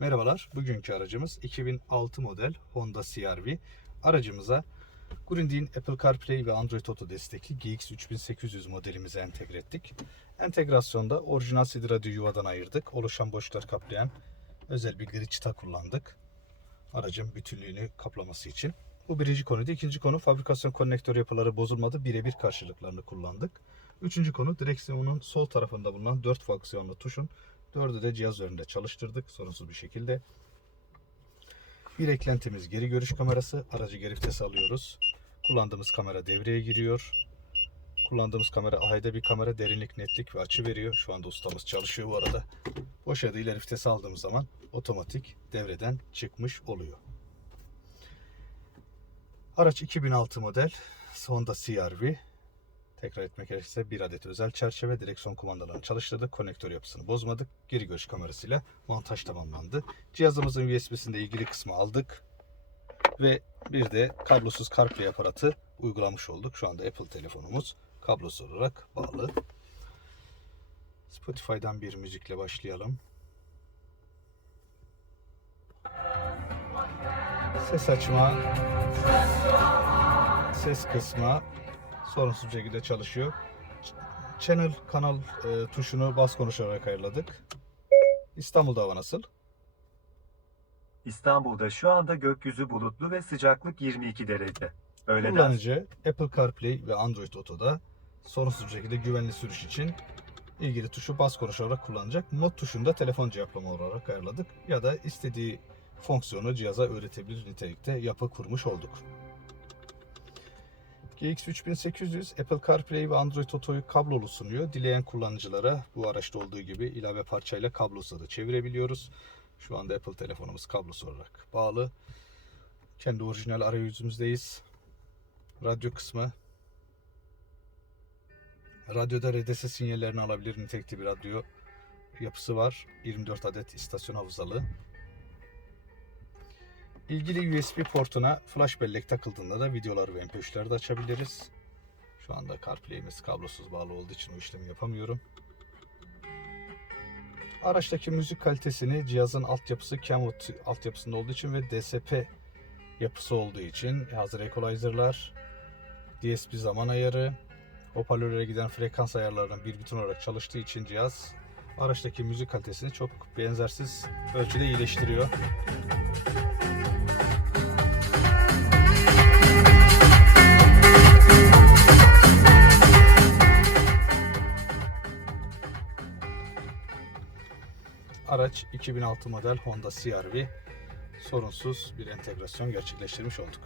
Merhabalar. Bugünkü aracımız 2006 model Honda CR-V. Aracımıza Grundig'in Apple CarPlay ve Android Auto destekli GX3800 modelimizi entegre ettik. Entegrasyonda orijinal CD radyo yuvadan ayırdık. Oluşan boşlukları kaplayan özel bir gri çıta kullandık. Aracın bütünlüğünü kaplaması için. Bu birinci konuydu. İkinci konu fabrikasyon konnektör yapıları bozulmadı. Birebir karşılıklarını kullandık. Üçüncü konu direksiyonun sol tarafında bulunan 4 fonksiyonlu tuşun Dördü de cihaz üzerinde çalıştırdık sorunsuz bir şekilde. Bir eklentimiz geri görüş kamerası. Aracı geri vitese alıyoruz. Kullandığımız kamera devreye giriyor. Kullandığımız kamera ayda bir kamera derinlik, netlik ve açı veriyor. Şu anda ustamız çalışıyor bu arada. Boş da ileri vitesi aldığımız zaman otomatik devreden çıkmış oluyor. Araç 2006 model Honda CR-V. Tekrar etmek gerekirse bir adet özel çerçeve direksiyon kumandalarını çalıştırdık. Konnektör yapısını bozmadık. Geri görüş kamerasıyla montaj tamamlandı. Cihazımızın USB'sinde ilgili kısmı aldık. Ve bir de kablosuz CarPlay aparatı uygulamış olduk. Şu anda Apple telefonumuz kablosuz olarak bağlı. Spotify'dan bir müzikle başlayalım. Ses açma, ses kısma sorunsuz bir şekilde çalışıyor. Ch- Channel kanal e, tuşunu bas konuşarak ayarladık. İstanbul'da hava nasıl? İstanbul'da şu anda gökyüzü bulutlu ve sıcaklık 22 derece. Öğleden Kullanıcı Apple CarPlay ve Android Auto'da sorunsuz bir şekilde güvenli sürüş için ilgili tuşu bas konuş olarak kullanacak. Mod tuşunu da telefon cevaplama olarak ayarladık. Ya da istediği fonksiyonu cihaza öğretebilir nitelikte yapı kurmuş olduk. GX3800 Apple CarPlay ve Android Auto'yu kablolu sunuyor. Dileyen kullanıcılara bu araçta olduğu gibi ilave parçayla kablosuz da çevirebiliyoruz. Şu anda Apple telefonumuz kablosuz olarak bağlı. Kendi orijinal arayüzümüzdeyiz. Radyo kısmı. Radyoda RDS sinyallerini alabilir nitelikte bir radyo yapısı var. 24 adet istasyon havuzalı. İlgili USB portuna flash bellek takıldığında da videoları ve mp3'leri de açabiliriz. Şu anda CarPlay'imiz kablosuz bağlı olduğu için o işlemi yapamıyorum. Araçtaki müzik kalitesini cihazın altyapısı Kenwood altyapısında olduğu için ve DSP yapısı olduğu için hazır equalizer'lar, DSP zaman ayarı, hoparlörlere giden frekans ayarlarının bir bütün olarak çalıştığı için cihaz araçtaki müzik kalitesini çok benzersiz ölçüde iyileştiriyor. Araç 2006 model Honda CR-V sorunsuz bir entegrasyon gerçekleştirmiş olduk.